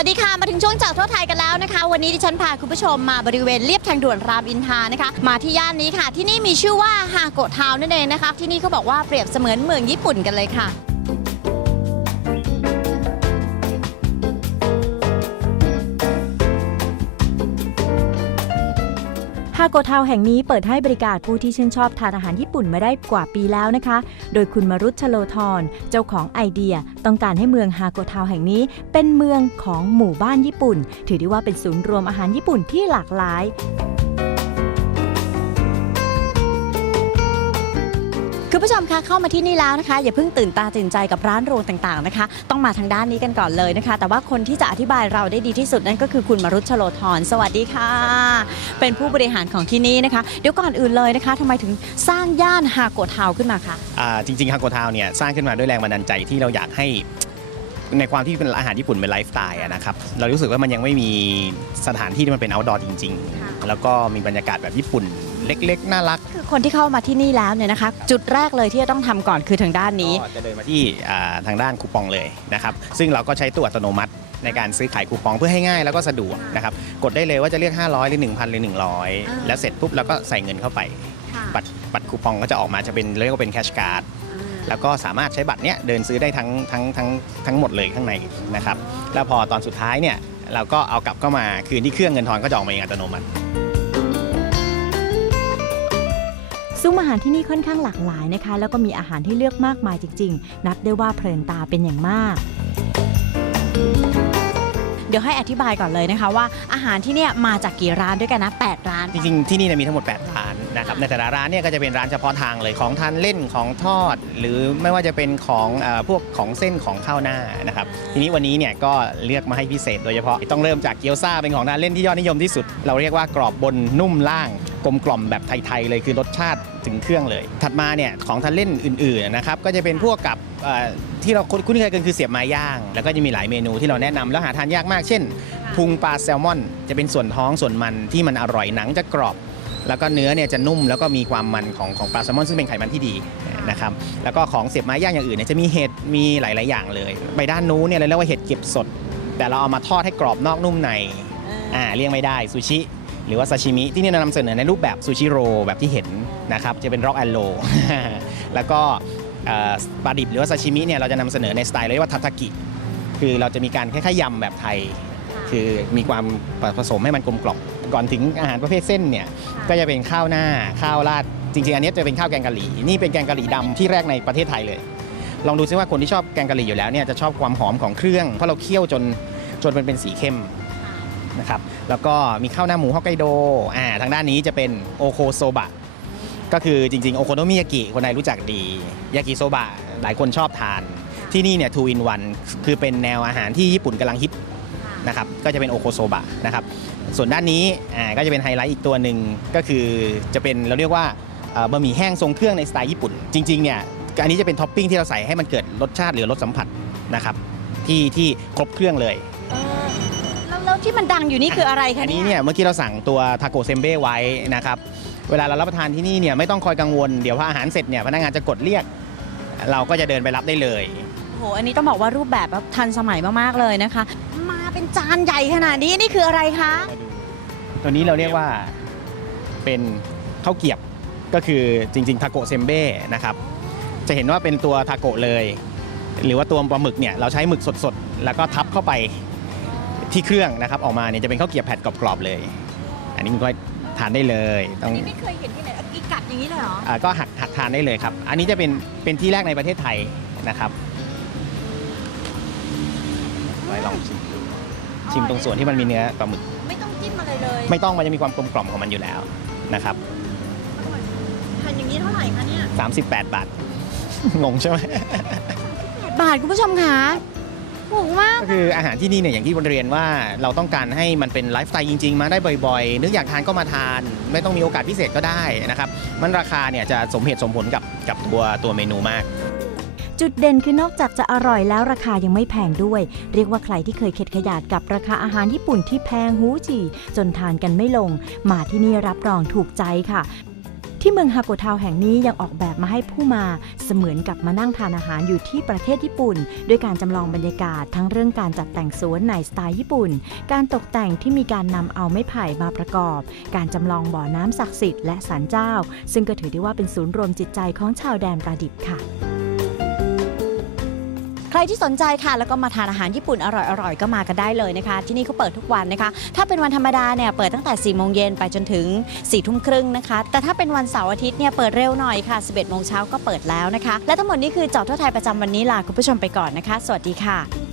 วัสดีค่ะ มาถึงช่วงจากทั่วไทยกันแล้วนะคะ วันนี้ดิฉันพาคุณผู้ชมมาบริเวณเลียบทางด่วนรามอินทรานะคะ มาที่ย่านนี้ค่ะ ที่นี่มีชื่อว่าฮาโกะทาวน์นั่นเองนะคะ ที่นี่เขาบอกว่าเปรียบเสมือนเมืองญี่ปุ่นกันเลยค่ะ ฮาโกทาวแห่งนี้เปิดให้บริการผู้ที่ชื่นชอบทานอาหารญี่ปุ่นมาได้กว่าปีแล้วนะคะ โดยคุณมารุตชโลทรเจ้าของไอเดีย ต้องการให้เมืองฮาโกทาวแห่งนี้ เป็นเมืองของหมู่บ้านญี่ปุ่น ถือได้ว่าเป็นศูนย์รวมอาหารญี่ปุ่นที่หลากหลาย คุณผู้ชมคะเข้ามาที่นี่แล้วนะคะ อย่าเพิ่งตื่นตาตื่นใจกับร้านโรงต่างๆนะคะ ต้องมาทางด้านนี้กันก่อนเลยนะคะ แต่ว่าคนที่จะอธิบายเราได้ดีที่สุดนั่นก็คือคุณมารุตชโลธรสวัสดีค่ะ เป็นผู้บริหารของที่นี่นะคะ เดี๋ยวก่อนอื่นเลยนะคะทำไมถึงสร้างย่านฮาโกะทาวน์ขึ้นมาคะอ่าจริงๆฮาโกทาวเนี่ยสร้างขึ้นมาด้วยแรงบันดาลใจที่เราอยากให้ในความที่เป็นอาหารญี่ปุ่นเป็นไลฟ์สไตล์อะนะครับเรารู้สึกว่ามันยังไม่มีสถานที่ที่มันเป็น outdoor จริงค่ะๆแล้วก็มีบรรยากาศแบบญี่ปุ่น เล็กๆ น่ารัก คือคนที่เข้ามาที่นี่แล้วเนี่ยนะคะ จุดแรกเลยที่จะต้องทำก่อนคือทางด้านนี้ ก็จะเดินมาที่อ่าทางด้านคูปองเลยนะครับ ซึ่งเราก็ใช้ตู้อัตโนมัติในการซื้อขายคูปองเพื่อให้ง่ายแล้วก็สะดวกนะครับ กดได้เลยว่าจะเลือก 500 หรือ 1,000 หรือ 100 แล้วเสร็จปุ๊บเราก็ใส่เงินเข้าไป บัตรบัตรคูปองก็จะออกมาจะเป็นเรียกว่าเป็นแคชการ์ด แล้วก็สามารถใช้บัตรเนี้ยเดินซื้อได้ทั้งทั้งทั้งทั้งหมดเลยข้างในนะครับ แล้วพอตอนสุดท้ายเนี่ยเราก็เอากลับเข้ามาคืนที่เครื่องเงินทอนก็จะออกมาเองอัตโนมัติ ซุ้มอาหารที่นี่ค่อนข้างหลากหลายนะคะ แล้วก็มีอาหารที่เลือกมากมายจริง ๆ นับได้ว่าเพลินตาเป็นอย่างมากเดี๋ยวให้อธิบายก่อนเลยนะคะว่าอาหารที่เนี่ยมาจากกี่ร้านด้วยกันนะ8ร้าน จริงๆ ที่นี่เนี่ยมีทั้งหมด 8 ร้านนะครับในแต่ละร้านเนี่ยก็จะเป็นร้านเฉพาะทางเลยของทานเล่นของทอด หรือไม่ว่าจะเป็นของอพวกของเส้นของข้าวหน้านะครับทีนี้วันนี้เนี่ยก็เลือกมาให้พิเศษโดยเฉพาะต้องเริ่มจากเกี๊ยวซ่าเป็นของทานเล่นที่ยอดนิยมที่สุด เราเรียกว่ากรอบบนนุ่มล่าง กลมกล่อมแบบไทยๆเลยคือรสชาติถึงเครื่องเลย ถัดมาเนี่ยของทานเล่นอื่นๆนะครับก็จะเป็นพวกกับเอ่อที่เราคุ้นเคยกันคือเสียบไม้ย่าง แล้วก็จะมีหลายเมนูที่เราแนะนำแล้วหาทานยากมาก เช่นพุงปลาแซลมอน จะเป็นส่วนท้องส่วนมันที่มันอร่อยหนังจะกรอบ แล้วก็เนื้อเนี่ยจะนุ่มแล้วก็มีความมันของของปลาแซลมอนซึ่งเป็นไขมันที่ดีนะครับแล้วก็ของเสียบไม้ย่างอย่างอื่นเนี่ยจะมีเห็ดมีหลาย ๆ อย่างเลย ไปด้านนู้นเนี่ยเราเรียกว่าเห็ดเก็บสด แต่เราเอามาทอดให้กรอบนอกนุ่มในอ่าเลี่ยงไม่ได้ซูชิ หรือว่าซาชิมิที่นี่เรานำเสนอในรูปแบบซูชิโรแบบที่เห็นนะครับจะเป็นร็อกแอนโลแล้วก็เอ่อปลาดิบหรือว่าซาชิมิเนี่ยเราจะนำเสนอในสไตล์เรียกว่าทาทากิ คือเราจะมีการคล้ายๆยำแบบไทย คือมีความผสมให้มันกลมกล่อมก่อนถึงอาหารประเภทเส้นเนี่ยก็จะเป็นข้าวหน้าข้าวราดจริงๆ อันนี้จะเป็นข้าวแกงกะหรี่นี่เป็นแกงกะหรี่ดำที่แรกในประเทศไทยเลย ลองดูซิว่าคนที่ชอบแกงกะหรี่อยู่แล้วเนี่ยจะชอบความหอมของเครื่องเพราะเราเคี่ยวจนจนมันเป็นสีเข้ม นะครับแล้วก็มีข้าวหน้าหมูฮอกไกโดอ่าทางด้านนี้จะเป็นโอโคโซบะก็คือจริงๆ โอโคโนมิยากิคนไทยรู้จักดี ยากิโซบะหลายคนชอบทาน ที่นี่เนี่ยทูอินวันคือเป็นแนวอาหารที่ญี่ปุ่นกำลังฮิตนะครับก็จะเป็นโอโคโซบะนะครับส่วนด้านนี้อ่าก็จะเป็นไฮไลท์อีกตัวหนึ่งก็คือจะเป็นเราเรียกว่าบะหมี่แห้งทรงเครื่องในสไตล์ญี่ปุ่น จริงๆเนี่ยอันนี้จะเป็นท็อปปิ้งที่เราใส่ให้มันเกิดรสชาติหรือรสสัมผัสนะครับที่ที่ครบเครื่องเลย ที่มันดังอยู่นี่คืออะไรคะอันนี้เนี่ยเนี่ยเมื่อกี้เราสั่งตัวทาโกเซมเบ้ไว้นะครับเวลาเรารับประทานที่นี่เนี่ยไม่ต้องคอยกังวลเดี๋ยวพออาหารเสร็จเนี่ยพนักงานจะกดเรียก เราก็จะเดินไปรับได้เลยโอ้โหอันนี้ต้องบอกว่ารูปแบบแบบทันสมัยมากๆเลยนะคะ มาเป็นจานใหญ่ขนาดนี้นี่คืออะไรคะตัวนี้เราเรียกว่าเป็นข้าวเกรียบก็คือจริงๆทาโกเซมเบ้นะครับจะเห็นว่าเป็นตัวทาโกะเลย หรือว่าตัวปลาหมึกเนี่ยเราใช้หมึกสดๆ แล้วก็ทับเข้าไป ที่เครื่องนะครับออกมาเนี่ยจะเป็นข้าวเกรียบแผ่นกรอบๆเลย อันนี้มันก็ทานได้เลยต้องนี่ไม่เคยเห็นที่ไหนอีกัดอย่างนี้เลยเหรออาก็หักหักทานได้เลยครับ อันนี้จะเป็นเป็นที่แรกในประเทศไทยนะครับไว้ลองชิมดูชิมตรงส่วนที่มันมีเนื้อปลาหมึก ไม่ต้องจิ้มอะไรเลยไม่ต้องมันจะมีความกลมกล่อมของมันอยู่แล้วนะครับแผ่นอย่างนี้เท่าไหร่คะเนี่ย38 บาท งงใช่ไหมบาทคุณผู้ชมคะ ถูกมาก ก็คืออาหารที่นี่เนี่ยอย่างที่บนเรียนว่าเราต้องการให้มันเป็นไลฟ์สไตล์จริง ๆ มาได้บ่อยๆ นึกอยากทานก็มาทาน ไม่ต้องมีโอกาสพิเศษก็ได้นะครับ มันราคาเนี่ยจะสมเหตุสมผลกับกับตัวตัวเมนูมาก จุดเด่นคือนอกจากจะอร่อยแล้วราคายังไม่แพงด้วย เรียกว่าใครที่เคยเข็ดขยาดกับราคาอาหารญี่ปุ่นที่แพงหูจีจนทานกันไม่ลง มาที่นี่รับรองถูกใจค่ะ ที่เมืองฮาโกทาวแห่งนี้ยังออกแบบมาให้ผู้มาเสมือนกับมานั่งทานอาหารอยู่ที่ประเทศญี่ปุ่น ด้วยการจำลองบรรยากาศทั้งเรื่องการจัดแต่งสวนในสไตล์ญี่ปุ่น การตกแต่งที่มีการนำเอาไม้ไผ่มาประกอบ การจำลองบ่อน้ำศักดิ์สิทธิ์และศาลเจ้า ซึ่งก็ถือได้ว่าเป็นศูนย์รวมจิตใจของชาวแดนประดิบค่ะ ใครที่สนใจค่ะ แล้วก็มาทานอาหารญี่ปุ่นอร่อยๆ ก็มากันได้เลยนะคะ ที่นี่เขาเปิดทุกวันนะคะ ถ้าเป็นวันธรรมดาเนี่ยเปิดตั้งแต่4ี่โมงเย็นไปจนถึง4ี่ทุ่มครึ่งนะคะ แต่ถ้าเป็นวันเสาร์อาทิตย์เนี่ยเปิดเร็วหน่อยค่ะ 11โมงเช้าก็เปิดแล้วนะคะ และทั้งหมดนี้คือเจอทั่วไทยประจำวันนี้ลาคุณผู้ชมไปก่อนนะคะ สวัสดีค่ะ